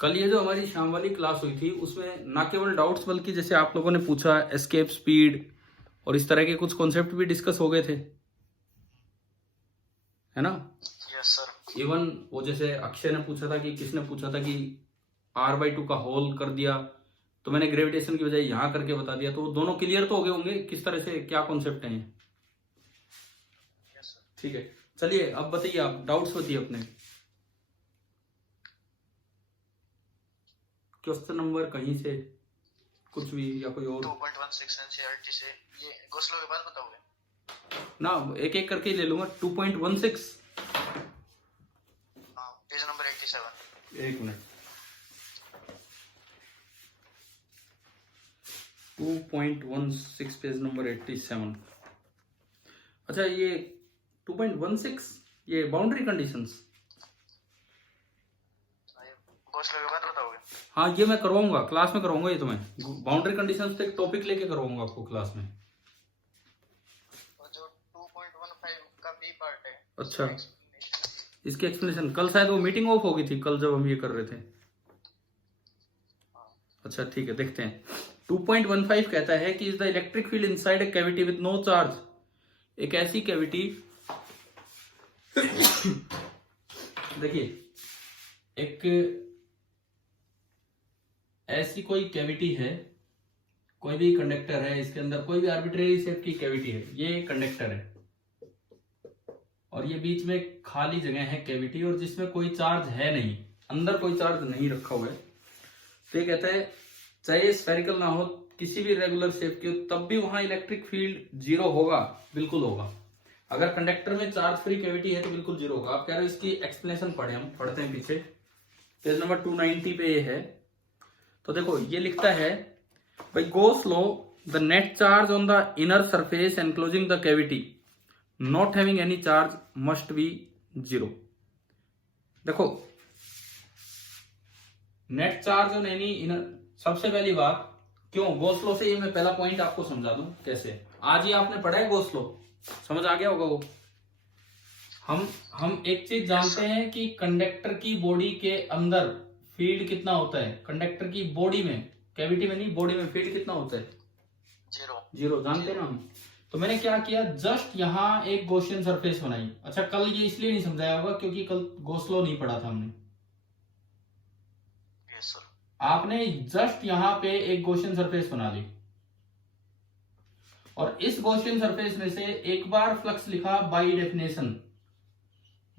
कल ये जो हमारी शाम वाली क्लास हुई थी उसमें ना केवल डाउट्स बल्कि जैसे आप लोगों ने पूछा एस्केप स्पीड और इस तरह के कुछ कॉन्सेप्ट भी डिस्कस हो गए थे, है ना। Yes sir. इवन वो जैसे अक्षय ने पूछा था कि किसने पूछा था कि r/2 का होल कर दिया तो मैंने ग्रेविटेशन की बजाय यहां करके बता दिया, तो वो दोनों क्लियर तो हो गए होंगे किस तरह से क्या कॉन्सेप्ट है ये। Yes sir. ठीक है, चलिए अब बताइए, आप डाउट्स बताइए अपने। क्वेश्चन नंबर कहीं से कुछ भी या कोई और 2.16 एनसीईआरटी से ये गोसलो के बाद बताओगे ना, एक एक करके ही ले लूंगा। 2.16, हाँ पेज नंबर 87। एक मिनट, 2.16 पेज नंबर 87। अच्छा ये 2.16 ये बाउंड्री कंडीशंस, गोसलो के बाद बताओगे। हाँ ये मैं करवाऊंगा, क्लास में करवाऊंगा ये, तो मैं बाउंड्री कंडीशंस पे एक टॉपिक लेके करवाऊंगा आपको क्लास में। और जो 2.15 का बी पार्ट है अच्छा, इसकी एक्सप्लेनेशन कल शायद वो मीटिंग ऑफ हो गई थी कल जब हम ये कर रहे थे। अच्छा ठीक है, देखते हैं। 2.15 कहता है कि is the electric field inside a cavity with no charge. एक ऐसी कैविटी देखिए, एक ऐसी कोई कैविटी है, कोई भी कंडक्टर है, इसके अंदर कोई भी आर्बिट्रेरी शेप की कैविटी है, ये कंडक्टर है और ये बीच में खाली जगह है कैविटी, और जिसमें कोई चार्ज है नहीं, अंदर कोई चार्ज नहीं रखा हुआ है। तो ये कहता है चाहे स्फेरिकल ना हो, किसी भी रेगुलर शेप की हो, तब भी वहां इलेक्ट्रिक फील्ड जीरो होगा, बिल्कुल होगा। अगर कंडक्टर में चार्ज फ्री कैविटी है तो बिल्कुल जीरो होगा। आप कह रहे हो इसकी एक्सप्लेनेशन पढ़े, हम पढ़ते हैं पीछे, पेज नंबर 290 पे ये है। तो देखो ये लिखता है भाई Gauss law the net charge on the inner surface enclosing the cavity not having any charge must be zero. देखो net charge on any inner, सबसे पहली बात क्यों गोसलो से, ये मैं पहला पॉइंट आपको समझा दूं कैसे। आज ही आपने पढ़ा है गोसलो, समझ आ गया होगा वो। हम एक चीज जानते हैं कि कंडक्टर की बॉडी के अंदर फील्ड कितना होता है, कंडक्टर की बॉडी में, कैविटी में नहीं, बॉडी में फील्ड कितना होता है, जीरो जानते हैं ना हम। तो मैंने क्या किया, जस्ट यहाँ एक गॉसियन सरफेस बनाई। अच्छा कल ये इसलिए नहीं समझाया होगा क्योंकि कल गोसलो नहीं पढ़ा था हमने। आपने जस्ट यहां पे एक गॉसियन सरफेस बना ली और इस गॉसियन सरफेस में से एक बार फ्लक्स लिखा बाय डेफिनेशन।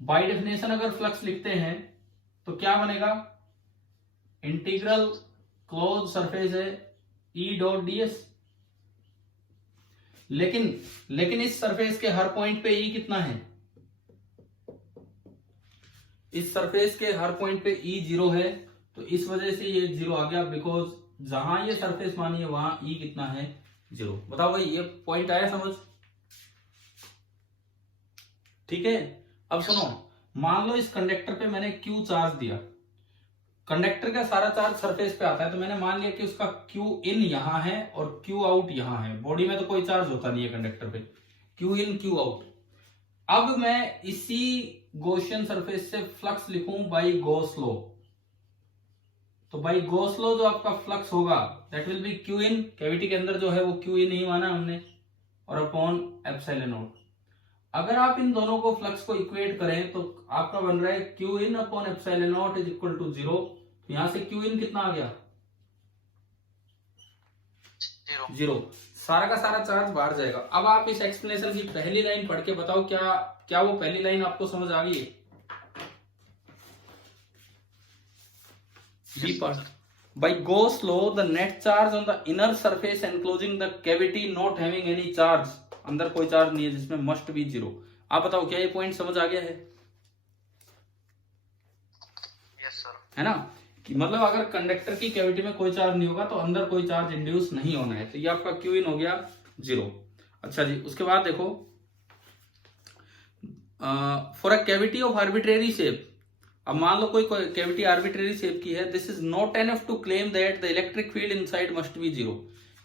बाय डेफिनेशन अगर फ्लक्स लिखते हैं तो क्या बनेगा, इंटीग्रल क्लोज सरफेस है E.ds। लेकिन इस सरफेस के हर पॉइंट पे E कितना है, इस सरफेस के हर पॉइंट पे E जीरो है, तो इस वजह से ये जीरो आ गया, बिकॉज जहां ये सरफेस मानी है वहां E कितना है, जीरो। बताओ भाई ये पॉइंट आया समझ। ठीक है, अब सुनो, मान लो इस कंडक्टर पे मैंने Q चार्ज दिया, कंडक्टर का सारा चार्ज सरफेस पे आता है, तो मैंने मान लिया कि उसका Q इन यहां है और Q आउट यहां है। बॉडी में तो कोई चार्ज होता नहीं है कंडक्टर पे, Q इन Q आउट। अब मैं इसी गॉसियन सरफेस से फ्लक्स लिखूं बाई गॉस लॉ, तो बाई गॉस लॉ जो आपका फ्लक्स होगा that will be Q in, cavity के अंदर जो है वो Q इन ही माना हमने, और अपॉन एप्सिलॉन नॉट। अगर आप इन दोनों को फ्लक्स को इक्वेट करें तो आपका बन रहा है Q in upon epsilon not is equal to zero. तो यहां से Q इन कितना आ गया, जीरो। सारा का सारा चार्ज बाहर जाएगा। अब आप इस एक्सप्लेनेशन की पहली लाइन पढ़ के बताओ क्या वो पहली लाइन आपको समझ आ गई। B part, by Gauss law the net charge on the inner surface enclosing the cavity not having any charge, अंदर कोई चार्ज नहीं है जिसमें must be जीरो। आप बताओ क्या ये पॉइंट समझ आ गया है। Yes sir. है ना, कि मतलब अगर कंडक्टर की कैविटी में कोई चार्ज नहीं होगा तो अंदर कोई चार्ज इंड्यूस नहीं होना है, तो ये आपका क्यू इन हो गया जीरो। अच्छा जी, उसके बाद देखो for a cavity of arbitrary shape, अब मान लो कोई कैविटी आर्बिट्रेरी शेप की है, this is not enough to claim that the electric field inside must be zero.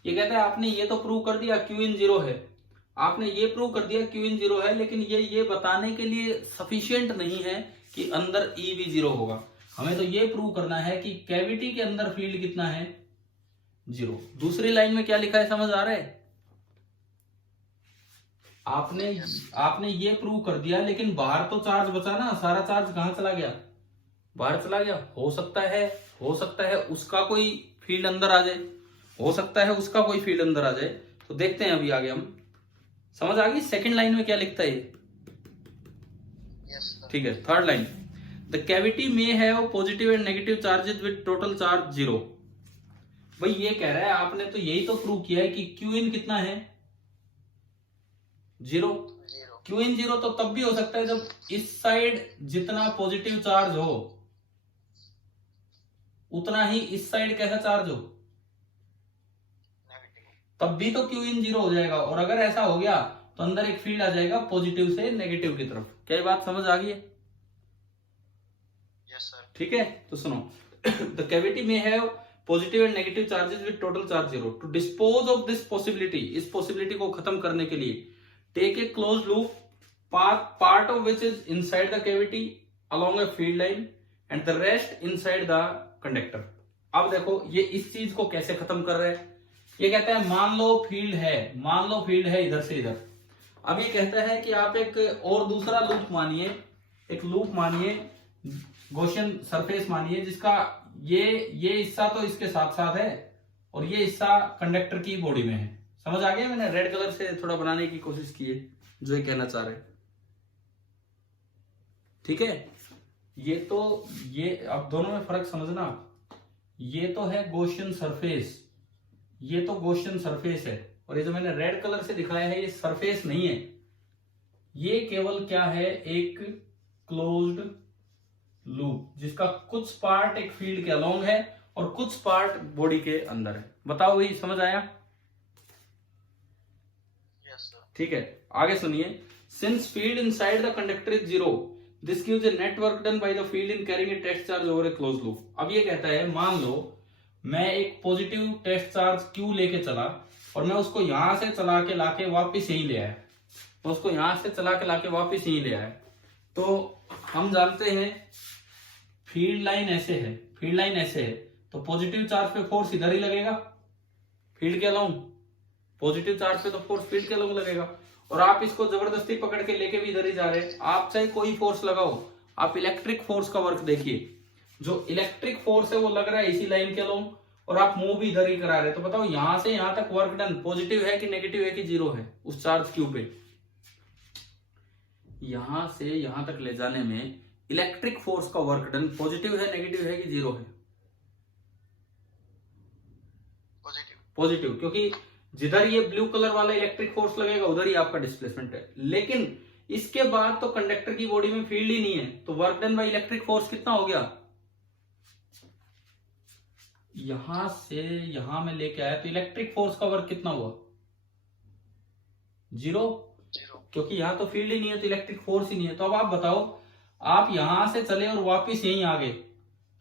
ये कहता है आपने ये तो प्रूव कर दिया क्यू इन जीरो है, आपने ये प्रूव कर दिया क्यू इन जीरो है, लेकिन ये बताने के लिए सफिशिएंट नहीं है कि अंदर ई भी जीरो होगा। हमें तो ये प्रूव करना है कि कैविटी के अंदर फील्ड कितना है, 0। दूसरी लाइन में क्या लिखा है समझ आ रहा है? आपने ये प्रूव कर दिया, लेकिन बाहर तो चार्ज बचा ना, सारा चार्ज कहां चला गया, बाहर चला गया। हो सकता है उसका कोई फील्ड अंदर आ जाए, हो सकता है उसका कोई फील्ड अंदर आ जाए। तो देखते हैं अभी आगे हम। समझ आ गई? सेकंड लाइन में क्या लिखता है ये? ठीक है। थर्ड लाइन, द कैविटी में have positive and negative charges with total charge 0। भाई ये कह रहा है, आपने तो यही तो प्रूव किया है कि क्यू इन कितना है, 0। क्यू इन 0 तो तब भी हो सकता है जब इस साइड जितना पॉजिटिव चार्ज हो उतना ही इस साइड कैसा चार्ज हो, तब भी तो क्यू इन 0 हो जाएगा। और अगर ऐसा हो गया तो अंदर एक फील्ड आ जाएगा पॉजिटिव से नेगेटिव की तरफ। क्या ये बात समझ आ गई है? Yes sir. ठीक है, तो सुनो। द कैविटी में have positive and negative charges with total charge 0। To dispose of this possibility, इस पॉसिबिलिटी को खत्म करने के लिए, take a close loop part of which is inside the cavity along a field line and the rest inside the conductor. अब देखो ये इस चीज को कैसे खत्म कर रहे हैं। ये कहता है मान लो फील्ड है इधर से इधर। अब ये कहता है कि आप एक और दूसरा लूप मानिए, एक लूप मानिए, गॉसियन सरफेस मानिए, जिसका ये हिस्सा तो इसके साथ साथ है और ये हिस्सा कंडक्टर की बॉडी में है। समझ आ गया? मैंने रेड कलर से थोड़ा बनाने की कोशिश की है जो ये कहना चाह रहे हैं। ठीक है, ये अब दोनों में फर्क समझना। ये तो है गॉसियन सरफेस, ये तो गॉसियन सरफेस है, और ये जो मैंने रेड कलर से दिखाया है ये सरफेस नहीं है। ये केवल क्या है, एक क्लोज्ड लूप जिसका कुछ पार्ट एक फील्ड के अलोंग है और कुछ पार्ट बॉडी के अंदर है। बताओ भाई, समझ आया? Yes sir. ठीक है, आगे सुनिए। Since field inside the conductor is 0, this gives a net work done by the field in carrying a test charge over a close loop. अब ये कहता है मान लो मैं एक पॉजिटिव टेस्ट चार्ज Q लेके चला और मैं उसको यहां से चला के लाके वापिस यहीं ले आया, तो हम जानते हैं फील्ड लाइन ऐसे है, तो पॉजिटिव चार्ज पे फोर्स इधर ही लगेगा, फील्ड के अलोंग। पॉजिटिव चार्ज पे तो फोर्स फील्ड के अलोंग लगेगा, और आप इसको जबरदस्ती पकड़ के लेके भी इधर ही जा रहे हैं। आप चाहे कोई फोर्स लगाओ, आप इलेक्ट्रिक फोर्स का वर्क देखिए, जो इलेक्ट्रिक फोर्स है वो लग रहा है इसी लाइन के अलोंग, और आप मूव भी इधर ही करा रहे हैं। तो बताओ यहां से यहां तक वर्क डन पॉजिटिव है कि नेगेटिव है कि 0 है उस चार्ज क्यू पे? यहां से यहां तक ले जाने में इलेक्ट्रिक फोर्स का वर्क डन पॉजिटिव है, नेगेटिव है कि 0 है? पॉजिटिव, क्योंकि जिधर ये ब्लू कलर वाला इलेक्ट्रिक फोर्स लगेगा उधर ही आपका डिस्प्लेसमेंट है। लेकिन इसके बाद तो कंडक्टर की बॉडी में फील्ड ही नहीं है, तो work done by electric force कितना हो गया? यहां से यहां में लेके आया तो इलेक्ट्रिक फोर्स का वर्क कितना हुआ? 0, क्योंकि यहां तो फील्ड ही नहीं है तो इलेक्ट्रिक फोर्स ही नहीं है। तो अब आप बताओ, आप यहां से चले और वापस यहीं आ गए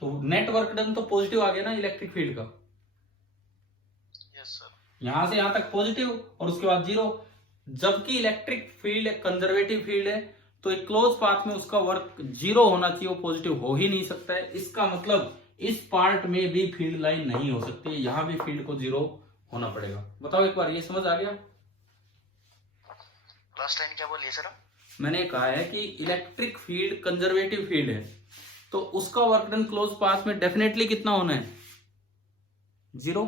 तो नेट वर्क डन तो पॉजिटिव आ गया ना इलेक्ट्रिक फील्ड का। Yes sir. यहां से यहां तक पॉजिटिव और उसके बाद 0, जबकि इलेक्ट्रिक फील्ड एक कंजर्वेटिव फील्ड है, तो एक क्लोज पाथ में उसका वर्क 0 होना चाहिए, वो पॉजिटिव हो ही नहीं सकता है। इसका मतलब इस पार्ट में भी फील्ड लाइन नहीं हो सकती, यहां भी फील्ड को 0 होना पड़ेगा। बताओ एक बार, ये समझ आ गया? लास्ट लाइन क्या बोली सर? मैंने कहा है कि इलेक्ट्रिक फील्ड कंजर्वेटिव फील्ड है, तो उसका वर्क डन क्लोज पाथ में डेफिनेटली कितना होना है? 0।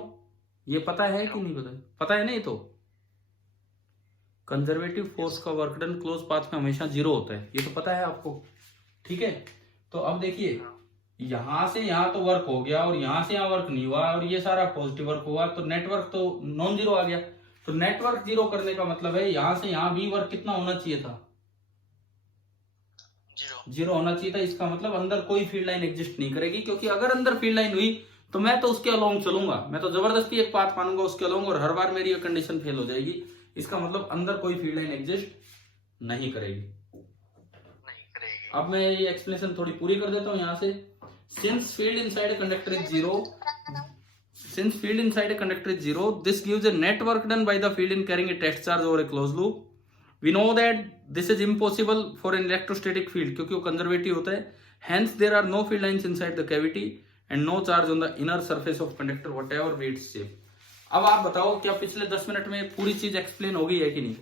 ये पता है कि नहीं पता? पता है ना? ये तो कंजर्वेटिव फोर्स का वर्क डन क्लोज पाथ में हमेशा 0 होता है, ये तो पता है आपको। ठीक है, तो अब देखिए यहां से यहां तो वर्क हो गया और यहां से यहां वर्क नहीं हुआ, और ये सारा पॉजिटिव वर्क हुआ, तो नेटवर्क तो नॉन 0 आ गया। तो नेटवर्क 0 करने का मतलब है यहां से यहां भी वर्क कितना होना चाहिए था? 0 होना चाहिए था। इसका मतलब अंदर कोई फील्ड लाइन एग्जिस्ट नहीं करेगी, क्योंकि अगर अंदर फील्ड लाइन हुई तो मैं तो उसके अलोंग चलूंगा, मैं तो जबरदस्ती एक पाथ मानूंगा उसके अलोंग, और हर बार मेरी ये कंडीशन फेल हो जाएगी। इसका मतलब अंदर कोई फील्ड लाइन एग्जिस्ट नहीं करेगी। अब मैं ये एक्सप्लेनेशन थोड़ी पूरी कर देता हूं यहां से। Since field inside a conductor is 0, this gives a net work done by the field in carrying a test charge over a closed loop. We know that this is impossible for an electrostatic field, क्योंकि वो conservative होता है। Hence there are no field lines inside the cavity and no charge on the inner surface of conductor whatever be its shape. अब आप बताओ क्या पिछले 10 minute में पूरी चीज एक्सप्लेन हो गई है कि नहीं?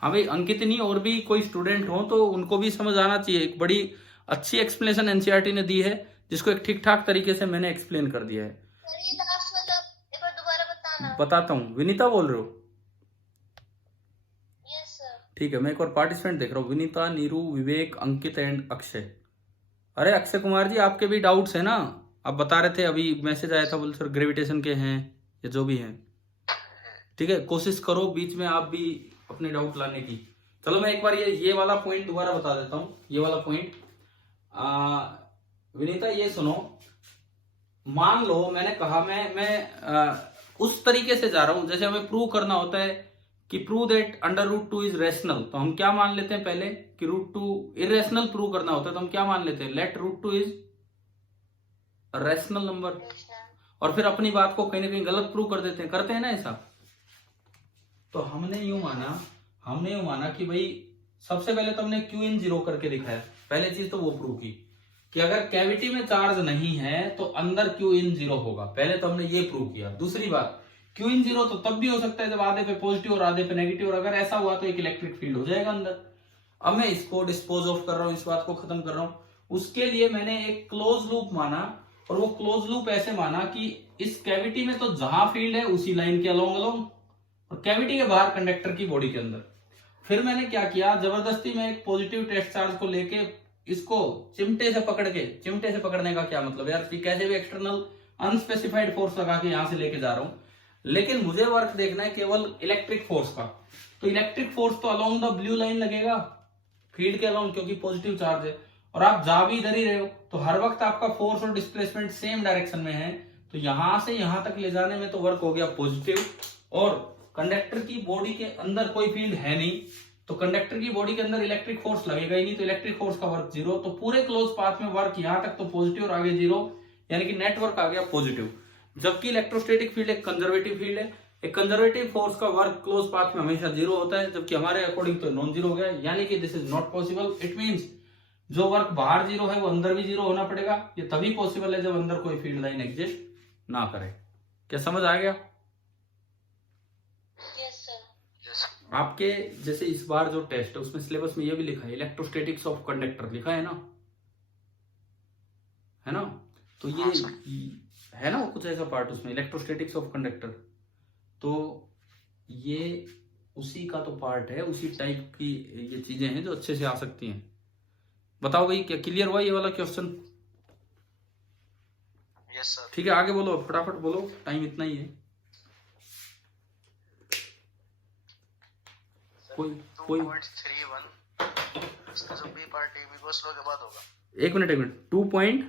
हाँ भाई, अंकित नहीं और भी कोई स्टूडेंट हो तो उनको भी समझ आना चाहिए। एक बड़ी अच्छी एक्सप्लेनेशन एनसीईआरटी ने दी है जिसको एक ठीक ठाक तरीके से मैंने एक्सप्लेन कर दिया है। एक बार दोबारा बताना। बताता हूँ। विनीता बोल रहे हो? Yes sir. ठीक है, मैं एक और पार्टिसिपेंट देख रहा हूँ। विनीता, नीरू, विवेक, अंकित एंड अक्षय। अरे अक्षय कुमार जी, आपके भी डाउट्स है ना? आप बता रहे थे, अभी मैसेज आया था, बोल सर ग्रेविटेशन के हैं या जो भी हैं। ठीक है, कोशिश करो बीच में आप भी अपने डाउट लाने की। चलो मैं एक बार ये वाला पॉइंट दोबारा बता देता हूँ। ये वाला पॉइंट विनीता ये सुनो, मान लो मैंने कहा मैं उस तरीके से जा रहा हूं जैसे हमें प्रूव करना होता है कि प्रूव दैट √2 इज रेशनल। तो हम क्या मान लेते हैं पहले कि √2 इरेशनल प्रूव करना होता है तो हम क्या मान लेते हैं, लेट √2 इज रेशनल नंबर, और फिर अपनी बात को कहीं ना कहीं गलत प्रूव कर देते हैं। करते हैं ना ऐसा? तो हमने यूं माना कि भाई सबसे पहले तो हमने Q in 0 करके दिखाया। पहले चीज तो वो प्रूव की कि अगर कैविटी में चार्ज नहीं है तो अंदर Q in 0 होगा। पहले तो हमने ये प्रूव किया। दूसरी बात, Q in 0 तो तब भी हो सकता है जब आधे पे पॉजिटिव और आधे पे नेगेटिव, और अगर ऐसा हुआ तो एक इलेक्ट्रिक फील्ड हो जाएगा अंदर। अब मैं इसको डिस्पोज ऑफ कर रहा हूं, इस बात को खत्म कर रहा हूं। उसके लिए मैंने एक क्लोज लूप माना, और वो क्लोज लूप ऐसे माना कि इस कैविटी में तो जहां फील्ड है उसी लाइन के अलोंग और कैविटी के बाहर कंडक्टर की बॉडी के अंदर। फिर मैंने क्या किया, जबरदस्ती में एक पॉजिटिव टेस्ट चार्ज को लेके इसको चिमटे से पकड़ने का क्या मतलब यार, कैसे भी एक्सटर्नल अनस्पेसिफाइड फोर्स लगा के यहां से लेके जा रहा हूं, लेकिन मुझे वर्क देखना है केवल इलेक्ट्रिक फोर्स का। तो इलेक्ट्रिक फोर्स तो अलोंग द ब्लू लाइन लगेगा फील्ड के अलोंग, क्योंकि पॉजिटिव चार्ज है और आप जा भी इधर ही रहे हो, तो हर वक्त आपका फोर्स और डिस्प्लेसमेंट सेम डायरेक्शन में है। तो यहां से यहां तक ले जाने में तो वर्क हो गया पॉजिटिव, और कंडक्टर की बॉडी के अंदर कोई फील्ड है नहीं, तो कंडक्टर की बॉडी के अंदर इलेक्ट्रिक फोर्स लगेगा ही नहीं, तो इलेक्ट्रिक फोर्स का वर्क 0। तो पूरे क्लोज पाथ में वर्क यहां तक तो पॉजिटिव और आगे 0, यानी कि नेटवर्क आ गया पॉजिटिव। जबकि इलेक्ट्रोस्टैटिक फील्ड एक कंजर्वेटिव फील्ड है, एक कंजर्वेटिव फोर्स का वर्क क्लोज पाथ में हमेशा 0 होता है, जबकि हमारे अकॉर्डिंग तो नॉन 0 हो गया, यानी कि this is not possible. It means जो वर्क बाहर 0 है वो अंदर भी 0 होना पड़ेगा। ये तभी पॉसिबल है जब अंदर कोई फील्ड लाइन एग्जिस्ट ना करे। क्या समझ आ गया? आपके जैसे इस बार जो टेस्ट है उसमें सिलेबस में ये भी लिखा है, इलेक्ट्रोस्टैटिक्स ऑफ कंडक्टर लिखा है ना, तो ये है ना कुछ ऐसा पार्ट उसमें, इलेक्ट्रोस्टैटिक्स ऑफ कंडक्टर। तो ये उसी का तो पार्ट है, उसी टाइप की ये चीजें हैं जो अच्छे से आ सकती हैं। बताओ भाई, क्या क्लियर हुआ ये वाला क्वेश्चन? Yes sir. ठीक है, आगे बोलो, फटाफट बोलो, टाइम इतना ही है। कोई 2.31 इसका जो बी पार्ट है बिकॉज़ लो के बाद होगा। एक मिनट 2.31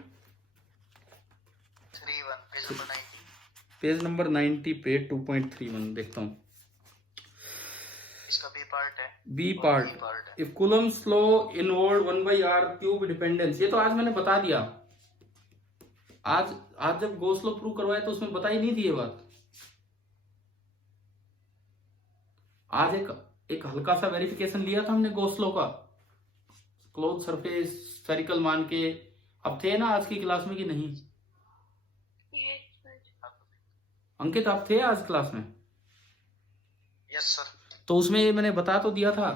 पेज नंबर 90 पे 2.31 देखता हूँ। इसका बी पार्ट है। B part, if Coulomb's law involve 1/r³ dependence, ये तो आज मैंने बता दिया। आज जब गॉस लॉ प्रूव करवाया तो उसमें बताई नहीं थी ये बात। आज एक हल्का सा वेरिफिकेशन लिया था हमने गॉस लॉ का, क्लोज सरफेस स्फेरिकल मान के। अब थे ना आज की क्लास में कि नहीं? अंकित आप थे आज क्लास में? Yes sir. तो उसमें मैंने बता तो दिया था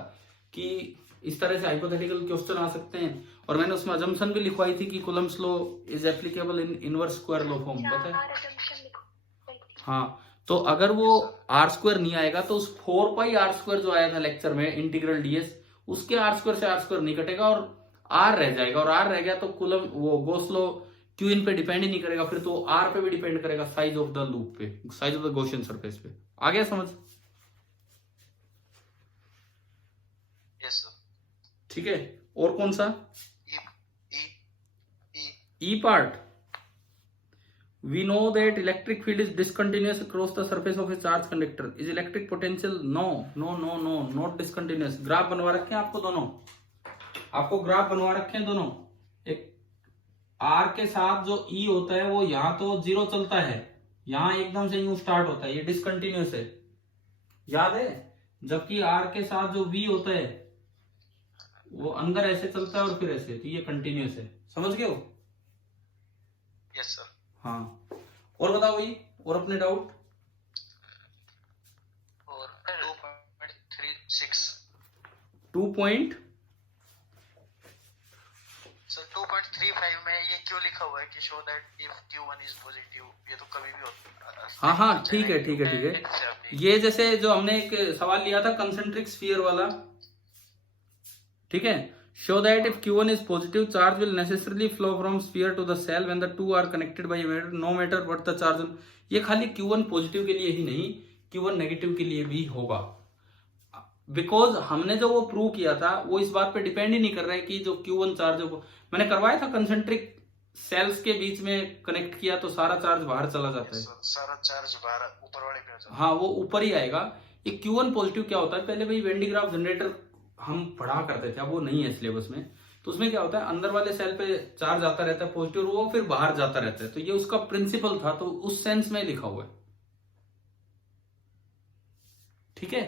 कि इस तरह से हाइपोथेटिकल क्वेश्चन आ सकते हैं, और मैंने उसमें अजम्पशन भी लिखवाई थी कि Coulomb's law is applicable in inverse square law form, पता है? हाँ, तो अगर वो r² नहीं आएगा तो उस 4πr² जो आया था लेक्चर में इंटीग्रल ds, उसके r² से r² नहीं कटेगा और r रह जाएगा, और r रह गया तो कूलम वो गॉस लॉ Q in पे डिपेंड ही नहीं करेगा, फिर तो r पे भी डिपेंड करेगा, साइज ऑफ द लूप पे, size of the Gaussian surface पे। आ गया समझ? Yes sir. ठीक है, और कौन सा? E part, we know that electric field is discontinuous across the surface of a charged conductor. Is electric potential? No, not discontinuous. Graph बनवा रखे हैं आपको दोनों, आपको ग्राफ बनवा रखे हैं दोनों। एक R के साथ जो E होता है वो यहाँ तो 0 चलता है, यहाँ एकदम से यूं स्टार्ट होता है, ये डिसकंटिन्यूस है, याद है? जबकि R के साथ जो V होता है वो अंदर ऐसे चलता है और फिर ऐसे, तो ये कंटिन्यूस है, समझ गए हो? Yes sir. हाँ, और बताओ भाई, और अपने डाउट। और 2.36 2. सर 2.35 में ये क्यों लिखा हुआ है कि show that if Q1 is positive, ये तो कभी भी होता है। हाँ हाँ, ठीक है ठीक है ठीक है। ये जैसे जो हमने एक सवाल लिया था कंसेंट्रिक स्फीयर वाला, ठीक है, show that if Q1 is positive charge will necessarily flow from sphere to the cell when the two are connected by matter, no matter what the charge. ये खाली Q1 पॉजिटिव के लिए ही नहीं, Q1 negative के लिए भी होगा, because हमने जो वो प्रूव किया था वो इस बात पे डिपेंड ही नहीं कर रहा है कि जो Q1 चार्ज मैंने करवाया था कंसेंट्रिक सेल्स के बीच में कनेक्ट किया तो सारा चार्ज बाहर चला जाता है, सारा चार्ज बाहर ऊपर वाले पे आ जाता है। हाँ, वो ऊपर ही आएगा। ये Q1 पॉजिटिव क्या होता है, पहले भाई वेन डी ग्राफ जनरेटर हम पढ़ा करते थे, अब वो नहीं है सिलेबस में, तो उसमें क्या होता है अंदर वाले सेल पे चार्ज आता रहता है पॉजिटिव, वो फिर बाहर जाता रहता है, तो ये उसका प्रिंसिपल था, तो उस सेंस में लिखा हुआ है, ठीक है।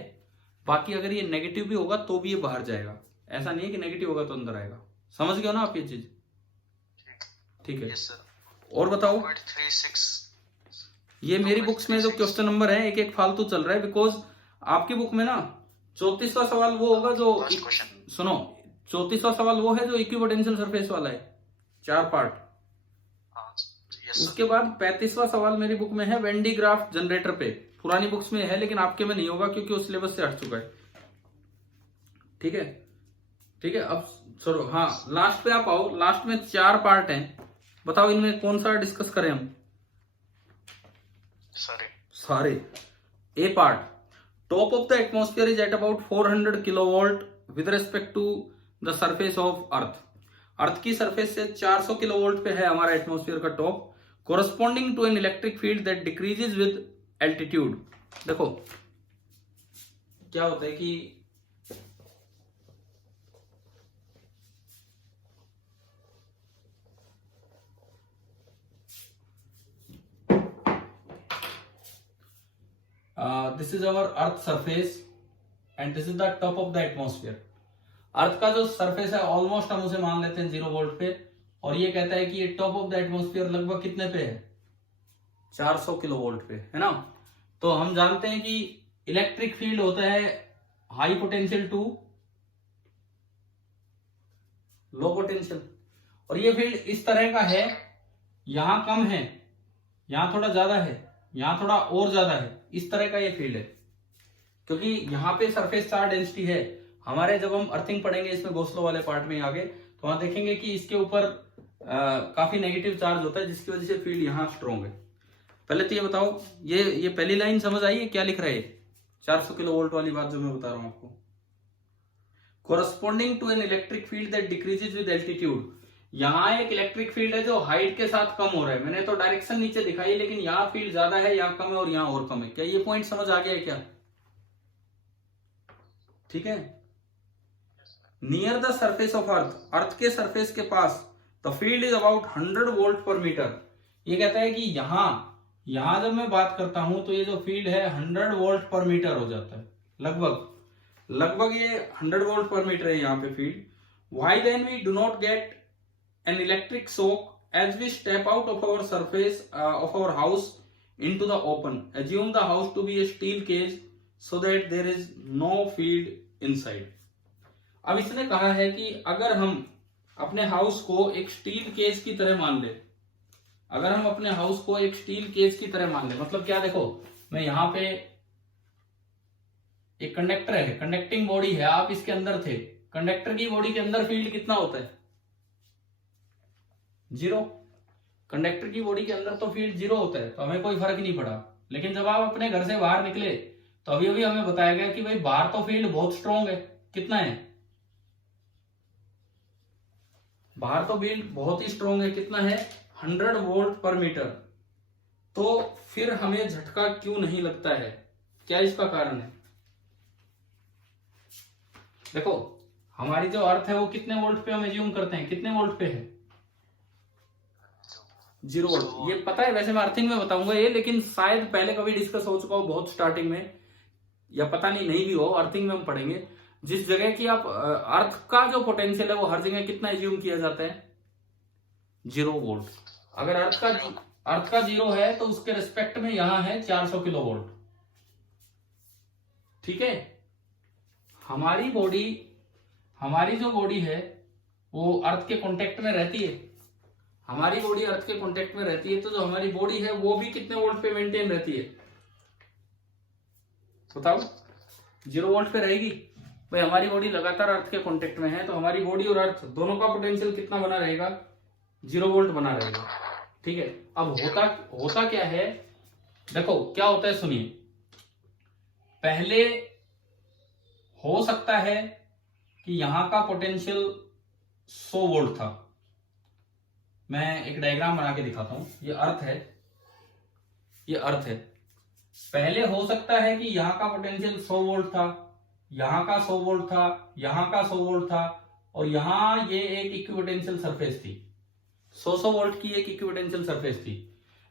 बाकी अगर ये नेगेटिव भी होगा तो भी ये बाहर जाएगा, ऐसा नहीं है कि नेगेटिव होगा तो अंदर आएगा, समझ गए हो ना आप ये चीज? ठीक है, यस सर। और बताओ। 2.36 ये मेरी बुक्स में जो क्वेश्चन नंबर है एक एक फालतू चल रहा है, बिकॉज आपकी बुक में ना 34वां सवाल वो होगा जो, सुनो, 34वां सवाल वो है जो इक्विपोटेंशियल सरफेस वाला है, 4 पार्ट। उसके बाद 35वां सवाल मेरी बुक में है वेन डी ग्राफ जनरेटर पे, पुरानी बुक्स में है लेकिन आपके में नहीं होगा क्योंकि उस सिलेबस से हट चुका है, ठीक है ठीक है। अब चलो, हाँ, लास्ट पे आप आओ, लास्ट में 4 पार्ट हैं, बताओ इनमें कौन सा डिस्कस करें हम? सारे। A part, top of the atmosphere is at about 400 kilovolt with respect to the surface of earth. Earth की सरफेस से 400 किलोवोल्ट पे है हमारा एटमॉस्फेयर का top, corresponding to an electric field that decreases with altitude. देखो क्या होता है कि this is our earth surface and this is the top of the atmosphere. Earth का जो सरफेस है ऑलमोस्ट हम उसे मान लेते हैं 0 वोल्ट पे, और ये कहता है कि ये टॉप ऑफ द एटमॉस्फेयर लगभग कितने पे है, 400 किलो वोल्ट पे, है ना। तो हम जानते हैं कि इलेक्ट्रिक फील्ड होता है high potential to low potential, और ये फील्ड इस तरह का है, यहां कम है, यहां थोड़ा ज्यादा है, यहां थोड़ा और ज्यादा है, इस तरह का ये फील्ड है, क्योंकि यहां पे सरफेस चार्ज डेंसिटी है। हमारे जब हम अर्थिंग पढ़ेंगे इसमें गोस्लो वाले पार्ट में आगे, तो वहां देखेंगे कि इसके ऊपर काफी नेगेटिव चार्ज होता है, जिसकी वजह से फील्ड यहां स्ट्रॉन्ग है। पहले तो ये बताओ, ये पहली लाइन समझ आई है, क्या लिख रहा है 400 किलो वोल्ट वाली बात जो मैं बता रहा हूं आपको, corresponding to an electric field that decreases with altitude. यहाँ एक इलेक्ट्रिक फील्ड है जो हाइट के साथ कम हो रहा है, मैंने तो डायरेक्शन नीचे दिखाई है, लेकिन यहाँ फील्ड ज्यादा है, यहाँ कम है और यहाँ और कम है। क्या ये पॉइंट समझ आ गया है क्या? ठीक है। Near the surface of earth, earth के सरफेस के पास, the field is about 100 volt per metre. ये कहता है कि यहां जब मैं बात करता हूं तो ये जो फील्ड है 100 वोल्ट पर मीटर हो जाता है, लगभग ये 100 वोल्ट पर मीटर है यहाँ पे field. Why then we do not get an electric shock as we step out of our surface of our house into the open? Assume the house to be a steel cage so that there is no field inside. अब इसने कहा है कि अगर हम अपने house को एक स्टील केज की तरह मान ले, अगर हम अपने हाउस को एक स्टील केज की तरह मान ले, मतलब क्या, देखो मैं यहाँ पे एक कंडक्टर है, कंडक्टिंग बॉडी है, आप इसके अंदर थे, कंडक्टर की बॉडी के अंदर फील्ड कितना होता है, 0। कंडक्टर की बॉडी के अंदर तो फील्ड 0 होता है, तो हमें कोई फर्क नहीं पड़ा। लेकिन जब आप अपने घर से बाहर निकले तो अभी हमें बताया गया कि भाई बाहर तो फील्ड बहुत स्ट्रॉन्ग है, कितना है, बाहर तो फील्ड बहुत ही स्ट्रॉन्ग है, कितना है, 100 वोल्ट पर मीटर। तो फिर हमें झटका क्यों नहीं लगता है, क्या इसका कारण है? देखो हमारी जो अर्थ है वो कितने वोल्ट पे हम एज्यूम करते हैं, कितने वोल्ट पे है, 0 वोल्ट। ये पता है, वैसे मैं अर्थिंग में बताऊंगा ये, लेकिन शायद पहले कभी डिस्कस हो चुका हो बहुत स्टार्टिंग में, या पता नहीं भी हो, अर्थिंग में हम पढ़ेंगे। जिस जगह की आप अर्थ का जो पोटेंशियल है वो हर जगह कितना एज्यूम किया जाता है, 0 वोल्ट। अगर अर्थ का 0 है तो उसके रिस्पेक्ट में यहां है 400 किलो वोल्ट। ठीक है, हमारी जो बॉडी है वो अर्थ के कांटेक्ट में रहती है, हमारी बॉडी अर्थ के कांटेक्ट में रहती है, तो जो हमारी बॉडी है वो भी कितने वोल्ट पे मेंटेन रहती है, बताओ? 0 वोल्ट पे रहेगी। भाई हमारी बॉडी लगातार अर्थ के कांटेक्ट में है, तो हमारी बॉडी और अर्थ दोनों का पोटेंशियल कितना बना रहेगा, 0 वोल्ट बना रहेगा। ठीक है, अब होता क्या है, देखो क्या होता है, सुनिए। पहले हो सकता है कि यहां का पोटेंशियल 100 वोल्ट था। मैं एक डायग्राम बना के दिखाता हूं। ये अर्थ है, ये अर्थ है। पहले हो सकता है कि यहां का पोटेंशियल 100 वोल्ट था, यहां का 100 वोल्ट था, यहां का 100 वोल्ट था, और यहां ये एक इक्विपोटेंशियल सरफेस थी, 100 वोल्ट की एक इक्विपोटेंशियल सरफेस थी।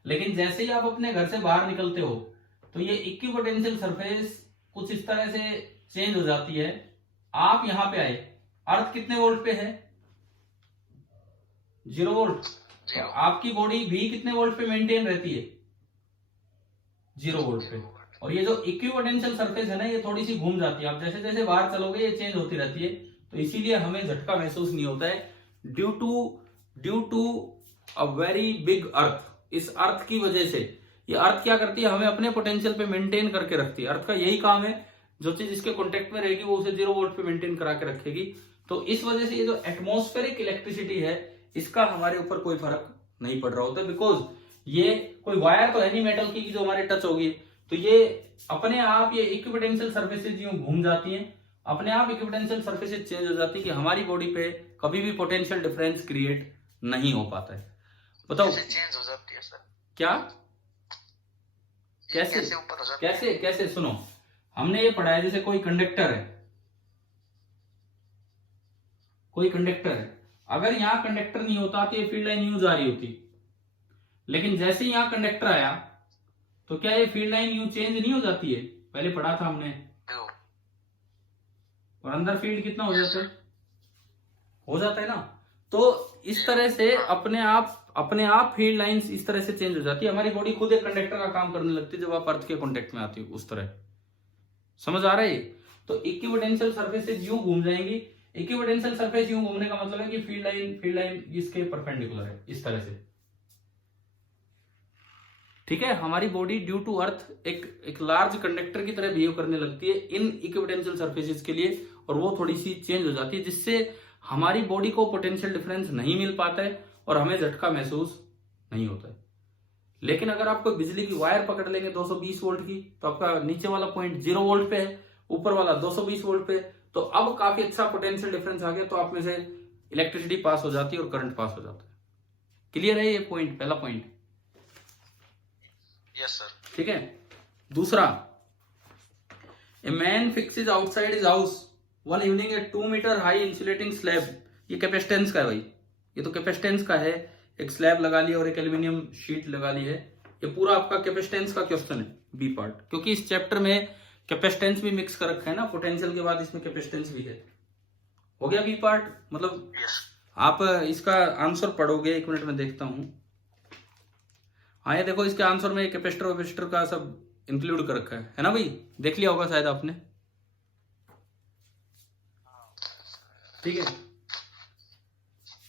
लेकिन जैसे ही आप अपने घर से बाहर निकलते हो तो ये इक्विपोटेंशियल सरफेस कुछ इस तरह से चेंज हो जाती है। आप यहां पे आए, अर्थ कितने वोल्ट पे है, 0 वोल्ट। तो आपकी बॉडी भी कितने वोल्ट पे मेंटेन रहती है, 0 वोल्ट पे। और ये जो इक्विपोटेंशियल सरफेस है ना, ये थोड़ी सी घूम जाती है। आप जैसे जैसे बाहर चलोगे ये चेंज होती रहती है, तो इसीलिए हमें झटका महसूस नहीं होता है, due to a very big earth. इस अर्थ की वजह से, ये अर्थ क्या करती है, हमें अपने पोटेंशियल पे मेंटेन करके रखती है। अर्थ का यही काम है, जो चीज इसके कॉन्टेक्ट में रहेगी वो उसे 0 वोल्ट पे मेंटेन करा के रखेगी। तो इस वजह से ये जो एटमॉस्फेरिक इलेक्ट्रिसिटी है, इसका हमारे ऊपर कोई फर्क नहीं पड़ रहा होता, बिकॉज ये कोई वायर तो है नहीं मेटल की जो हमारे टच होगी। तो ये अपने आप ये इक्विपोटेंशियल सर्फेसेज यूं घूम जाती हैं, अपने आप इक्विपोटेंशियल सर्फेसेज चेंज हो जाती है, कि हमारी बॉडी पे कभी भी पोटेंशियल डिफरेंस क्रिएट नहीं हो पाता है। बताओ चेंज हो जाती है सर, क्या, कैसे ऊपर हो जाती है? कैसे सुनो, हमने ये पढ़ा है, जैसे कोई कंडक्टर है, अगर यहां कंडक्टर नहीं होता तो ये फील्ड लाइन यूं जा रही होती, लेकिन जैसे ही यहां कंडक्टर आया तो क्या ये फील्ड लाइन यूं चेंज नहीं हो जाती है, पहले पढ़ा था हमने। और अंदर फील्ड कितना हो जाता है, हो जाता है ना। तो इस तरह से अपने आप फील्ड लाइंस इस तरह से चेंज हो जाती है। हमारी बॉडी खुद एक कंडक्टर का काम करने लगती है जब आप अर्थ के कांटेक्ट में आती हो, उस तरह। समझ आ रहा है? तो इक्विपोटेंशियल सरफेसेज यूं घूम जाएंगी। इक्विपोटेंशियल सरफेस यूं घूमने का मतलब है कि फील्ड लाइन इसके परपेंडिकुलर है, इस तरह से। ठीक है, हमारी बॉडी ड्यू टू अर्थ एक लार्ज कंडक्टर की तरह बिहेव करने लगती है इन इक्विपोटेंशियल सरफेसेज के लिए, और वो थोड़ी सी चेंज हो जाती है, जिससे हमारी बॉडी को पोटेंशियल डिफरेंस नहीं मिल पाता है और हमें झटका महसूस नहीं होता है। लेकिन अगर आप कोई बिजली की वायर पकड़ लेंगे 220 वोल्ट की, तो आपका नीचे वाला पॉइंट 0 वोल्ट पे है, ऊपर वाला 220 वोल्ट पे, तो अब काफी अच्छा पोटेंशियल डिफरेंस आ गया, तो आप में से इलेक्ट्रिसिटी पास हो जाती है और करंट पास हो जाता है। क्लियर है ये पॉइंट, पहला पॉइंट? Yes sir. ठीक है। दूसरा, a man fixes outside his house one evening a 2 metre high insulating slab. ये कैपेसिटेंस का है भाई, ये तो कैपेसिटेंस का है। एक स्लैब लगा ली और एक एल्यूमिनियम शीट लगा ली है। ये पूरा आपका कैपेसिटेंस का क्वेश्चन है, बी पार्ट, क्योंकि इस चैप्टर में कैपेसिटेंस भी मिक्स कर रखा है ना, पोटेंशियल के बाद इसमें कैपेसिटेंस भी है। हो गया बी पार्ट? मतलब आप इसका आंसर पढ़ोगे, 1 मिनट में देखता हूं। हाँ, ये देखो इसके आंसर में कैपेसिटर वेपेसिटर का सब इंक्लूड कर रखा है ना भाई? देख लिया होगा शायद आपने। ठीक है,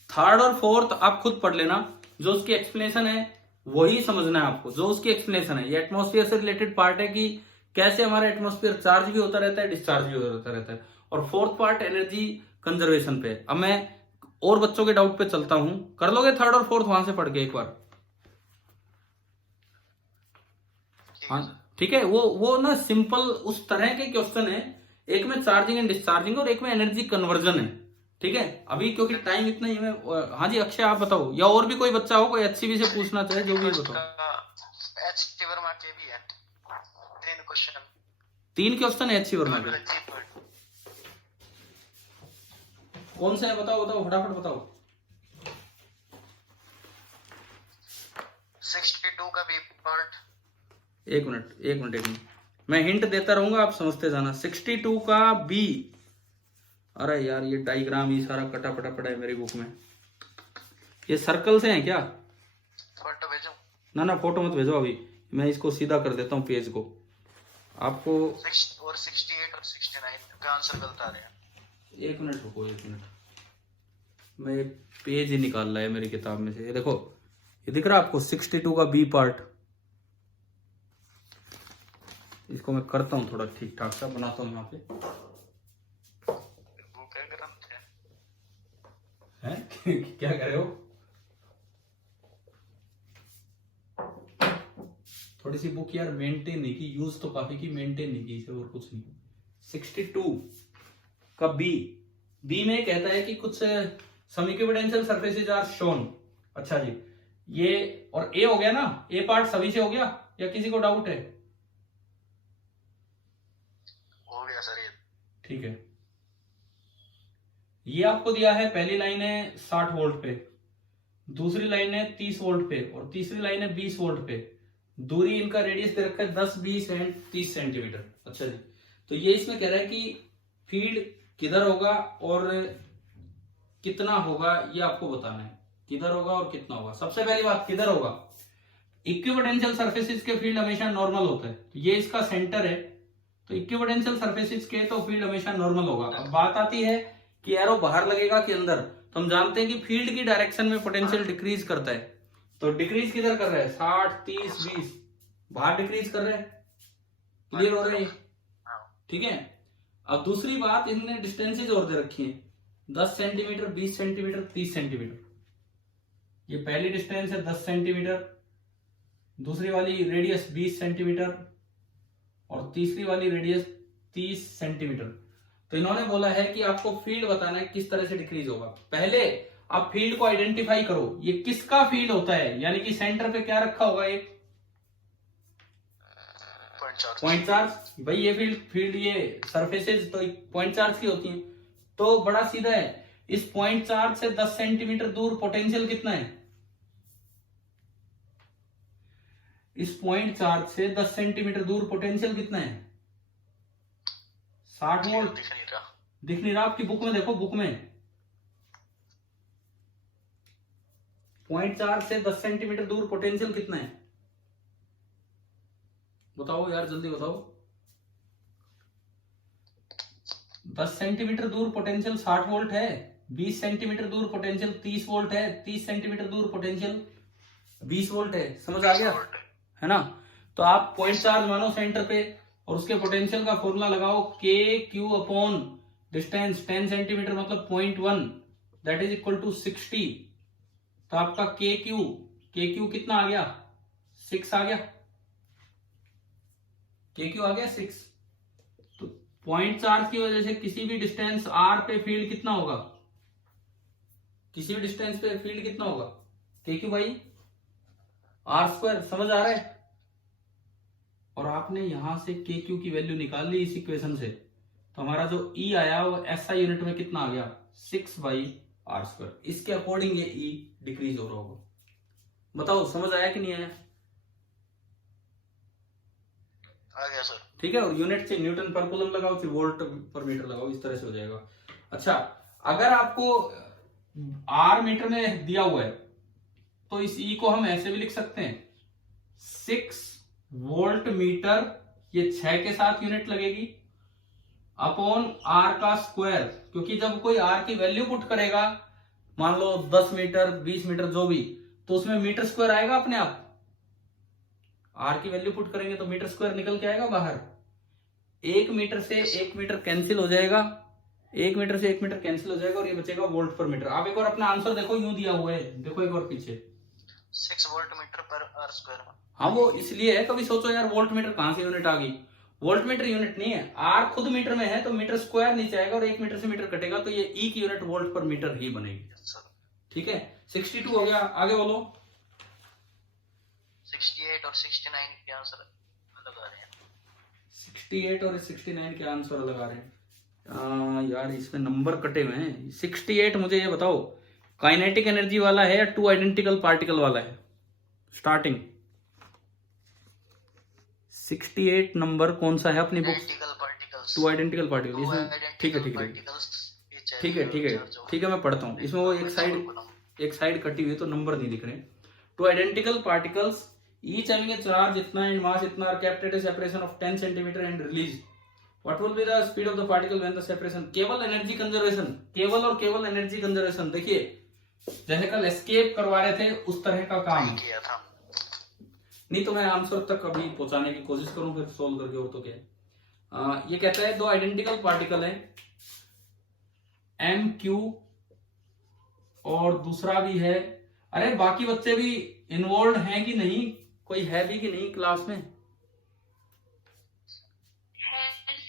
थर्ड और फोर्थ आप खुद पढ़ लेना, जो उसकी एक्सप्लेनेशन है वही समझना है आपको। जो उसकी एक्सप्लेनेशन है, ये एटमॉस्फेयर से रिलेटेड पार्ट है कि कैसे हमारा एटमॉस्फेयर चार्ज भी होता रहता है, डिस्चार्ज भी होता रहता है। और फोर्थ पार्ट एनर्जी कंजर्वेशन पे। अब मैं और बच्चों के डाउट पे चलता हूं, कर लोगे थर्ड और फोर्थ वहां से पढ़ के एक बार? हाँ ठीक है, वो ना सिंपल उस तरह के क्वेश्चन है, एक में चार्जिंग एंड डिस्चार्जिंग और एक में एनर्जी कन्वर्जन है। ठीक है, अभी क्योंकि टाइम इतना ही है। हाँ जी अक्षय आप बताओ, या और भी कोई बच्चा हो, कोई अच्छी भी से पूछना चाहे, जो भी बताओ। एचटी वर्मा के भी है 3 क्वेश्चन है एचसी वर्मा के। कौन सा है बताओ फटाफट बताओ। 62 का भी पार्ट। एक मिनट मैं हिंट देता रहूंगा, आप समझते जाना। 62 का बी अरे यार ये डायग्राम ही सारा कटा पटा पड़ा है मेरी बुक में। ये सर्कल से है क्या? फोटो भेजो। ना फोटो मत भेजो अभी, मैं इसको सीधा कर देता हूँ पेज को आपको। और 68 और 69 का आंसर गलत आ रहे हैं। एक मिनट रुको, एक मिनट, मैं पेज ही निकाल रहा है मेरी किताब में से। ये देखो, ये दिख रहा है आपको 62 का बी पार्ट। इसको मैं करता हूँ थोड़ा ठीक ठाक सा बनाता हूँ यहाँ पे। बुक है ग्रंथ हैं? क्या कर रहे हो? थोड़ी सी बुक यार मेंटेन नहीं की, यूज तो काफी की, मेंटेन नहीं की इसे, और कुछ नहीं। 62 का बी में कहता है कि कुछ सम इक्विपोटेंशियल सरफेसेज आर शोन। अच्छा जी, ये और ए हो गया ना, ए पार्ट सभी से हो गया या किसी को डाउट है? हो गया सर ये। ठीक है, ये आपको दिया है, पहली लाइन है 60 वोल्ट पे, दूसरी लाइन है 30 वोल्ट पे, और तीसरी लाइन है 20 वोल्ट पे। दूरी इनका रेडियस दे रखा है 10, 20 एंड 30 सेंटीमीटर। अच्छा जी, तो ये इसमें कह रहा है कि फील्ड किधर होगा और कितना होगा, ये आपको बताना है, किधर होगा और कितना होगा। सबसे पहली बात, किधर होगा? इक्विपोटेंशियल सरफेसेस के फील्ड हमेशा नॉर्मल होता है, तो ये इसका सेंटर है, तो इक्विपोटेंशियल सरफेसेस के तो फील्ड हमेशा नॉर्मल होगा। अब बात आती है कि एरो बाहर लगेगा कि अंदर, तो हम जानते हैं कि फील्ड की डायरेक्शन में पोटेंशियल डिक्रीज करता है, तो डिक्रीज किधर कर रहा है? 60, 30, 20 बाहर डिक्रीज कर रहे हैं। क्लियर हो रहा है? ठीक है। अब दूसरी बात, इनने डिस्टेंसेज और दे रखी है, 10 सेंटीमीटर, 20 सेंटीमीटर, 30 सेंटीमीटर। ये पहली डिस्टेंस है 10 सेंटीमीटर, दूसरी वाली रेडियस 20 सेंटीमीटर, और तीसरी वाली रेडियस 30 सेंटीमीटर। तो इन्होंने बोला है कि आपको फील्ड बताना है किस तरह से डिक्रीज होगा। पहले आप फील्ड को आइडेंटिफाई करो, ये किसका फील्ड होता है, यानी कि सेंटर पे क्या रखा होगा? एक पॉइंट चार्ज। भाई ये फील्ड ये सरफेसेज तो पॉइंट चार्ज की होती हैं, तो बड़ा सीधा है, इस पॉइंट चार्ज से 10 सेंटीमीटर दूर पोटेंशियल कितना है? इस पॉइंट चार्ज से 10 सेंटीमीटर दूर पोटेंशियल कितना है? 60 वोल्ट। दिख नहीं रहा आपकी बुक में? देखो बुक में पॉइंट चार्ज से 10 सेंटीमीटर दूर पोटेंशियल कितना है? बताओ यार, जल्दी बताओ। 10 सेंटीमीटर दूर पोटेंशियल 60 वोल्ट है, 20 सेंटीमीटर दूर पोटेंशियल 30 वोल्ट है, 30 सेंटीमीटर दूर पोटेंशियल 20 वोल्ट है। समझ आ गया है ना? तो आप पॉइंट चार्ज मानो सेंटर पे, और उसके पोटेंशियल का फॉर्मूला लगाओ, के क्यू अपॉन डिस्टेंस 10 सेंटीमीटर मतलब 0.1, दैट इज इक्वल टू 60। तो आपका के क्यू कितना आ गया? 6 आ गया। के क्यू आ गया 6। तो पॉइंट चार्ज की वजह से किसी भी डिस्टेंस आर पे फील्ड कितना होगा? किसी भी डिस्टेंस पे फील्ड कितना होगा? के क्यू बाई आर स्क्वायर। समझ आ रहा है? और आपने यहां से के क्यू की वैल्यू निकाल ली इस इक्वेशन से, तो हमारा जो ई आया वो एसआई यूनिट में कितना आ गया? 6 बाई आर स्क्वायर। इसके अकॉर्डिंग ये ई डिक्रीज हो रहा होगा। बताओ समझ आया कि नहीं आया? आ गया सर। ठीक है, और यूनिट से न्यूटन पर कूलम लगाओ, फिर वोल्ट पर मीटर लगाओ, इस तरह से हो जाएगा। अच्छा, अगर आपको आर मीटर में दिया हुआ है तो इस ई को हम ऐसे भी लिख सकते हैं, 6 वोल्ट मीटर, ये 6 के साथ यूनिट लगेगी, अपॉन आर का स्क्वायर, क्योंकि जब कोई आर की वैल्यू पुट करेगा, मान लो 10 मीटर 20 मीटर जो भी, तो उसमें मीटर स्क्वायर आएगा अपने आप। आर की वैल्यू पुट करेंगे तो मीटर स्क्वायर निकल के आएगा बाहर। 1 मीटर से 1 मीटर कैंसिल हो जाएगा, 1 मीटर से 1 मीटर कैंसिल हो जाएगा, और ये बचेगा वोल्ट पर मीटर। आप एक बार अपना आंसर देखो, यूं दिया हुआ है, देखो एक बार पीछे, 6 वोल्ट मीटर पर आर स्क्वायर। हाँ वो इसलिए है, कभी सोचो यार वोल्ट मीटर कहां से यूनिट आ गई? वोल्ट मीटर यूनिट नहीं है, आर खुद मीटर में है, तो मीटर स्क्वायर नीचे आएगा, और 1 मीटर से मीटर कटेगा, तो ये ई की यूनिट वोल्ट पर मीटर ही बनेगी। ठीक है, 62 हो गया। आगे बोलो। 68 और 69 के आंसर अलग आ रहे हैं। 68 और 69 के आंसर अलग आ रहे हैं। यार इसमें नंबर कटे हुए हैं। 68 मुझे ये बताओ, काइनेटिक एनर्जी वाला है या 2 आइडेंटिकल पार्टिकल वाला है? स्टार्टिंग 68 नंबर कौन सा है अपनी book? 2 identical particles. 2 identical particle इसमें। ठीक है ठीक है, चाहे ठीक है ठीक है ठीक है, मैं पढ़ता हूँ। इसमें वो एक साइड कटी हुई है तो नंबर नहीं दिख रहे। Two identical particles each having a charge इतना एंड मास इतना are kept at a separation of 10 centimetre and release, what will be the speed of the particle when the separation. केवल एनर्जी कंजर्वेशन, केवल energy conservation. देखिए जैसे कल escape करवा रहे थे उस तरह का काम किया था। नहीं तो मैं आंसर तक अभी पहुंचाने की कोशिश करूं फिर सोल्व करके। और तो क्या ये कहता है दो आइडेंटिकल पार्टिकल है एम क्यू और दूसरा भी है। अरे बाकी बच्चे भी इन्वॉल्व हैं कि नहीं, कोई है भी कि नहीं क्लास में?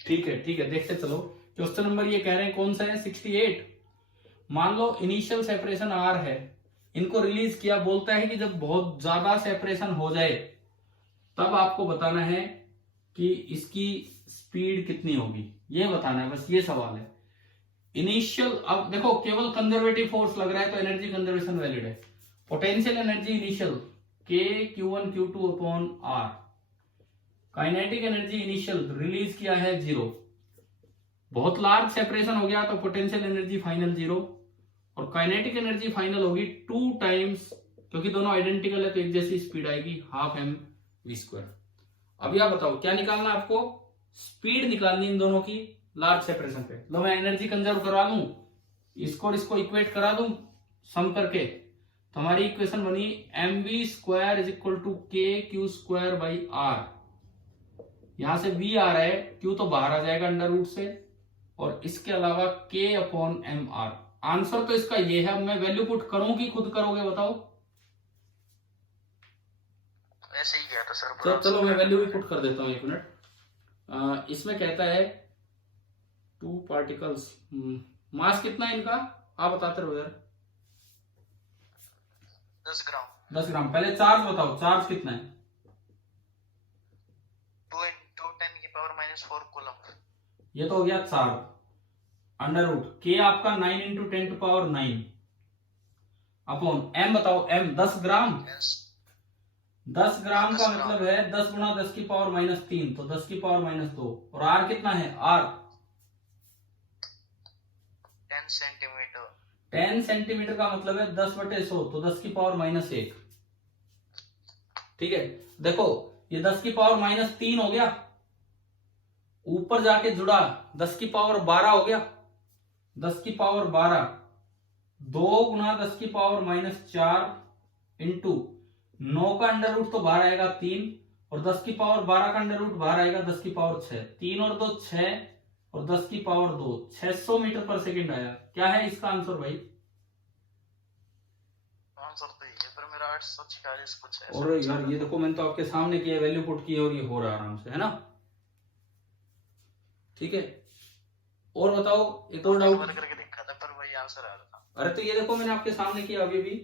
ठीक है देखते चलो। क्वेश्चन नंबर ये कह रहे हैं कौन सा है 68। मान लो इनिशियल सेपरेशन आर है, इनको रिलीज किया। बोलता है कि जब बहुत ज्यादा सेपरेशन हो जाए तब आपको बताना है कि इसकी स्पीड कितनी होगी, ये बताना है, बस ये सवाल है। इनिशियल, अब देखो केवल कंजर्वेटिव फोर्स लग रहा है तो एनर्जी कंजर्वेशन वैलिड है। पोटेंशियल एनर्जी इनिशियल के Q1 Q2 अपॉन आर। काइनेटिक एनर्जी इनिशियल रिलीज किया है 0। बहुत लार्ज सेपरेशन हो गया तो पोटेंशियल एनर्जी फाइनल 0 और काइनेटिक एनर्जी फाइनल होगी 2 टाइम्स, क्योंकि दोनों आइडेंटिकल है तो एक जैसी स्पीड आएगी 12 mv²। अब यह बताओ क्या निकालना आपको, स्पीड निकालनी इन दोनों की लार्ज सेपरेशन पे। लो मैं एनर्जी कंजर्व करवा लूं, इसको और इसको इक्वेट करा दूं सम करके, तो हमारी इक्वेशन बनी mv² = kq²/r। यहां से v आ रहा है, q तो बाहर आ जाएगा अंडर रूट से, और इसके अलावा k/mr। आंसर तो इसका ये है। अब मैं वैल्यू पुट करूं कि खुद करोगे बताओ? ऐसे ही गया था सर। चलो मैं वैल्यू भी पुट कर देता हूं, 1 मिनट। इसमें कहता है 2 पार्टिकल्स, मास कितना है इनका आप बताते रहो यार। 10 ग्राम। 10 ग्राम। पहले चार्ज बताओ, चार्ज कितना है? 2 × 10⁻⁴ कूलम। ये तो हो गया चार्ज, अंडर रूट के आपका 9 × 10⁹ अपॉन m बताओ, m 10 ग्राम। 10 ग्राम का मतलब है 10 × 10⁻³ तो 10⁻²। और r कितना है? r 10 centimetre. 10 सेंटीमीटर का मतलब है 10/100 तो 10⁻⁻1। ठीक है, देखो ये 10⁻³ हो गया, ऊपर जाके जुड़ा 10⁻12 हो गया। 10⁻12 2 × 10⁻⁴ इंटू 9 का अंडर रूट तो बाहर आएगा 3 और 10⁻12 का अंडर रूट बाहर आएगा 10⁻6। 3 और 2 6 और 10⁻2 600 मीटर पर सेकेंड आया। क्या है इसका आंसर भाई? आंसर तो ये, पर मेरा 846 कुछ है। और यार ये देखो मैंने तो आपके सामने किया, वैल्यू पुट की और ये हो रहा है आराम से, है ना? ठीक है, और बताओ एक और डाउट करके देखा था पर वही आंसर आ रहा था। अरे तो ये देखो मैंने आपके सामने किया, अभी भी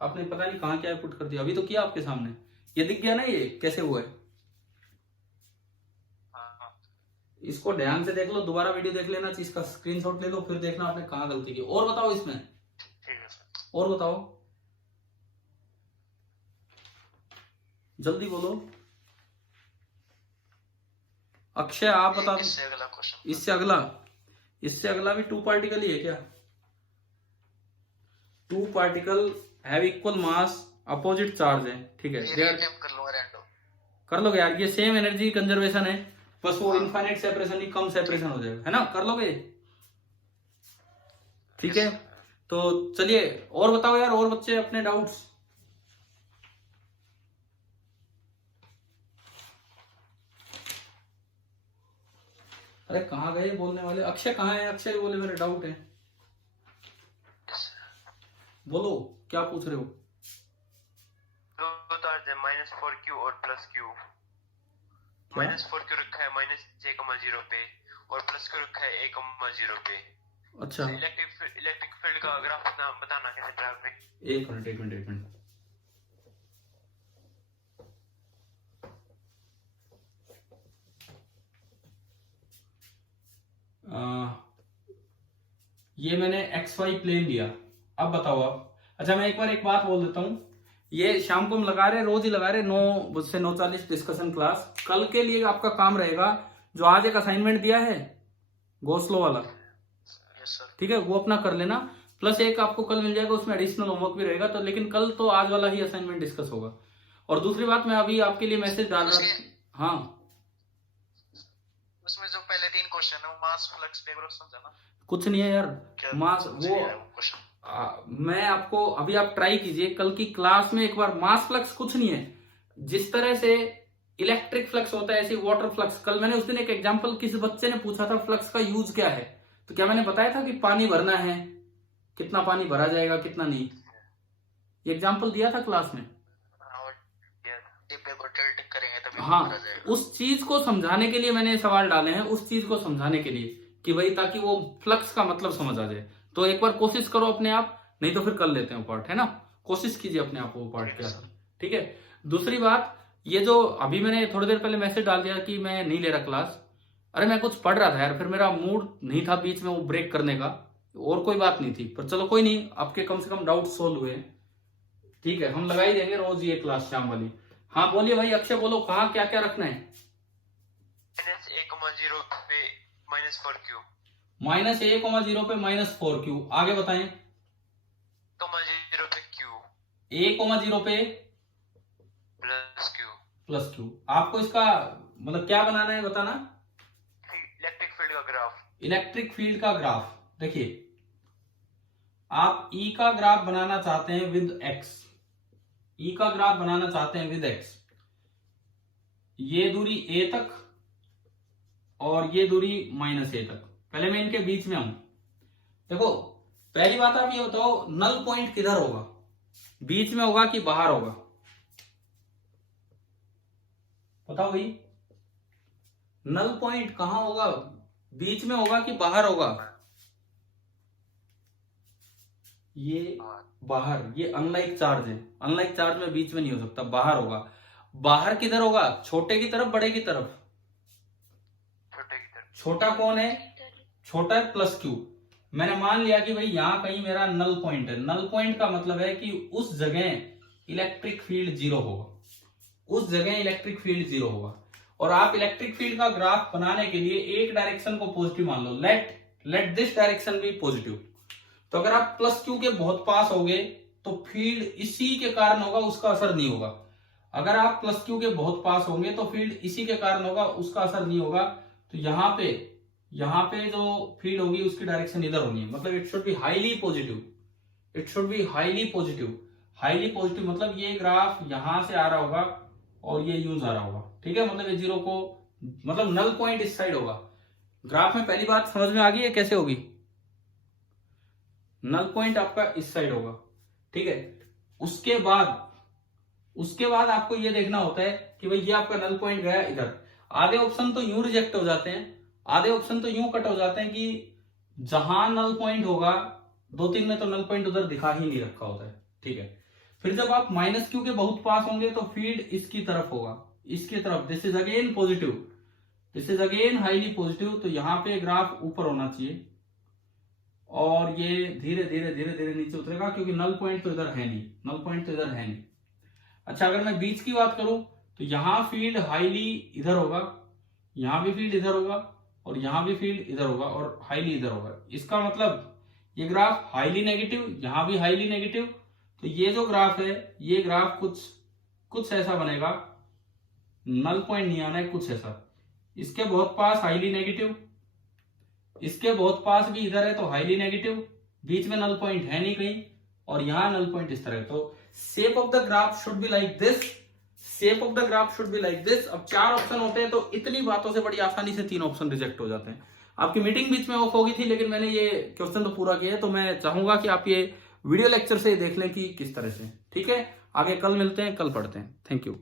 आपने पता नहीं कहाँ क्या पुट कर दिया, अभी तो किया आपके सामने, ये दिख गया ना ये कैसे हुआ है। हाँ। इसको ध्यान से देख लो, दोबारा वीडियो देख लेना, इसका स्क्रीनशॉट ले लो, फिर देखना आपने कहाँ गलती की। और बताओ इसमें, ठीक है सर। और बताओ जल्दी बोलो। अक्षय आप बता दो। इससे अगला क्वेश्चन। इससे अगला भी 2 पार्टिकल ही है क्या? 2 particle have equal mass, opposite charge है। ठीक है, कर लोगे यार, ये सेम एनर्जी कंजर्वेशन है, बस वो इनफाइनाइट सेपरेशन ही कम सेपरेशन हो जाएगा, है ना? कर लोगे? ठीक है, तो चलिए और बताओ यार, और बच्चे अपने डाउट्स। अरे कहाँ गए बोलने वाले? अक्षय कहाँ है? अक्षय बोले मेरे डाउट है, बोलो क्या पूछ रहे हो? -4q और +q। -4q रखा है -j,0 पे और +q रखा है a,0 पे। अच्छा, इलेक्ट्रिक फील्ड का ग्राफ बताना कैसे ड्रा करें? एक मिनट। ये मैंने XY प्लेन लिया, अब बताओ आप। अच्छा मैं एक बात बोल देता हूँ, ये शाम को हम लगा रहे, रोज ही लगा रहे 9 से 9:40 डिस्कशन क्लास। कल के लिए आपका काम रहेगा, जो आज एक असाइनमेंट दिया है गोस्लो वाला, यस सर। ठीक है, वो अपना कर लेना। प्लस एक आपको कल मिल जाएगा, उसमें एडिशनल होमवर्क भी रहेगा। तो लेकिन कल तो आज वाला ही असाइनमेंट डिस्कस होगा। और दूसरी बात, मैं अभी आपके लिए मैसेज डाल रहा था। हाँ, उसमें जो पहले 3 क्वेश्चन है वो मास फ्लक्स वेग समझा ना? कुछ नहीं है यार क्या मास समझ वो नहीं आया क्वेश्चन? मैं आपको अभी, आप ट्राई कीजिए कल की क्लास में एक बार। मास फ्लक्स कुछ नहीं है, जिस तरह से इलेक्ट्रिक फ्लक्स होता है ऐसे वाटर फ्लक्स। कल मैंने उस दिन एक एग्जांपल, किसी बच्चे ने पूछा था फ्लक्स का यूज क्या है, तो क्या मैंने बताया था कि पानी भरना है, कितना पानी भरा जाएगा कितना नहीं, ये एग्जांपल दिया था क्लास में। डिब्बे को टिल्ट करेंगे तभी हाँ, भरा जाएगा। उस चीज को समझाने के लिए मैंने सवाल डाले हैं, उस चीज को समझाने के लिए कि भाई ताकि वो फ्लक्स का मतलब समझ आ जाए। तो एक बार कोशिश करो अपने आप, नहीं तो फिर कर लेते हैं पार्ट, है ना। कोशिश कीजिए अपने आप वो पार्ट क्या था, ठीक है। दूसरी बात, ये जो अभी मैंने थोड़ी देर पहले मैसेज डाल दिया कि मैं नहीं ले रहा क्लास, अरे मैं कुछ पढ़ रहा था यार, फिर मेरा मूड नहीं था बीच में वो ब्रेक करने का, और कोई बात नहीं थी। पर चलो कोई नहीं, आपके कम से कम डाउट सोल्व हुए, ठीक है। हम लगा ही देंगे रोज ये क्लास शाम वाली। हाँ बोलिए भाई, अक्षय बोलो, कहाँ क्या क्या रखना है? -a,0 पे -4q, -a,0 पे -4q। आगे बताएं। 0 पे q a,0 पे +q। +q। आपको इसका मतलब क्या बनाना है बताना। इलेक्ट्रिक फील्ड का ग्राफ। इलेक्ट्रिक फील्ड का ग्राफ। देखिए, आप E का ग्राफ बनाना चाहते हैं विद x, E का ग्राफ बनाना चाहते हैं विद x। ये दूरी a तक और ये दूरी -a तक। पहले मैं इनके बीच में हूं। देखो, पहली बात आप ये बताओ, नल पॉइंट किधर होगा? बीच में होगा कि बाहर होगा? बताओ भाई, नल पॉइंट कहां होगा? बीच में होगा कि बाहर होगा? ये बाहर। ये अनलाइक चार्ज है, अनलाइक चार्ज में बीच में नहीं हो सकता, बाहर होगा। बाहर किधर होगा? छोटे की तरफ, बड़े की तरफ? छोटे की तरफ। छोटा कौन है? छोटा है +q। मैंने मान लिया कि भाई यहां कहीं मेरा नल पॉइंट है। नल पॉइंट का मतलब है कि उस जगह इलेक्ट्रिक फील्ड 0 होगा, उस जगह इलेक्ट्रिक फील्ड 0 होगा। और आप इलेक्ट्रिक फील्ड का ग्राफ बनाने के लिए एक डायरेक्शन को पॉजिटिव मान लो, let this direction be positive. तो अगर आप +q के बहुत पास होगे तो फील्ड इसी के कारण होगा, उसका असर नहीं होगा। अगर आप +q के बहुत पास होंगे तो फील्ड इसी के कारण होगा, उसका असर नहीं होगा। तो यहाँ पे जो फील्ड होगी उसकी डायरेक्शन इधर होनी है, मतलब it should be highly positive. It should be highly positive. Highly positive मतलब ये ग्राफ यहां से आ रहा होगा और ये यूं जा रहा होगा, ठीक है। मतलब ये 0 को, मतलब नल पॉइंट इस साइड होगा। ग्राफ में पहली बात समझ में आ गई है कैसे होगी? नल पॉइंट आपका इस साइड होगा, ठीक है। उसके बाद आपको ये देखना होता है कि भाई ये आपका नल पॉइंट गया इधर। आधे ऑप्शन तो यूं रिजेक्ट हो जाते हैं, आधे ऑप्शन तो यूं कट हो जाते हैं कि जहां नल पॉइंट होगा, 2-3 में तो नल पॉइंट उधर दिखा ही नहीं रखा होता है, ठीक है। फिर जब आप -q के बहुत पास होंगे तो फील्ड इसकी तरफ होगा, इसकी तरफ। This is again positive, this is again highly positive. तो यहाँ पे ग्राफ ऊपर होना चाहिए और ये धीरे धीरे धीरे धीरे नीचे उतरेगा, क्योंकि नल पॉइंट तो इधर है नहीं, नल पॉइंट तो इधर है नहीं। अच्छा, अगर मैं बीच की बात करूं तो यहां फील्ड हाईली इधर होगा, यहां भी फील्ड इधर होगा और यहां भी फील्ड इधर होगा और हाईली इधर होगा। इसका मतलब ये ग्राफ हाईली नेगेटिव, यहां भी हाईली नेगेटिव। तो ये जो ग्राफ है, ये ग्राफ कुछ ऐसा बनेगा, नल पॉइंट नहीं आना है, कुछ ऐसा। इसके बहुत पास हाईली नेगेटिव, इसके बहुत पास भी इधर है तो हाईली नेगेटिव, बीच में नल पॉइंट है नहीं कहीं, और यहां नल पॉइंट इस तरह है। तो shape of the graph should be like this, shape of the graph should be like this. अब 4 ऑप्शन होते हैं तो इतनी बातों से बड़ी आसानी से 3 ऑप्शन रिजेक्ट हो जाते हैं। आपकी मीटिंग बीच में ऑफ होगी थी, लेकिन मैंने ये क्वेश्चन तो पूरा किया है, तो मैं चाहूंगा कि आप ये वीडियो लेक्चर से देख लें कि किस तरह से, ठीक है। आगे कल मिलते हैं, कल पढ़ते हैं। Thank you.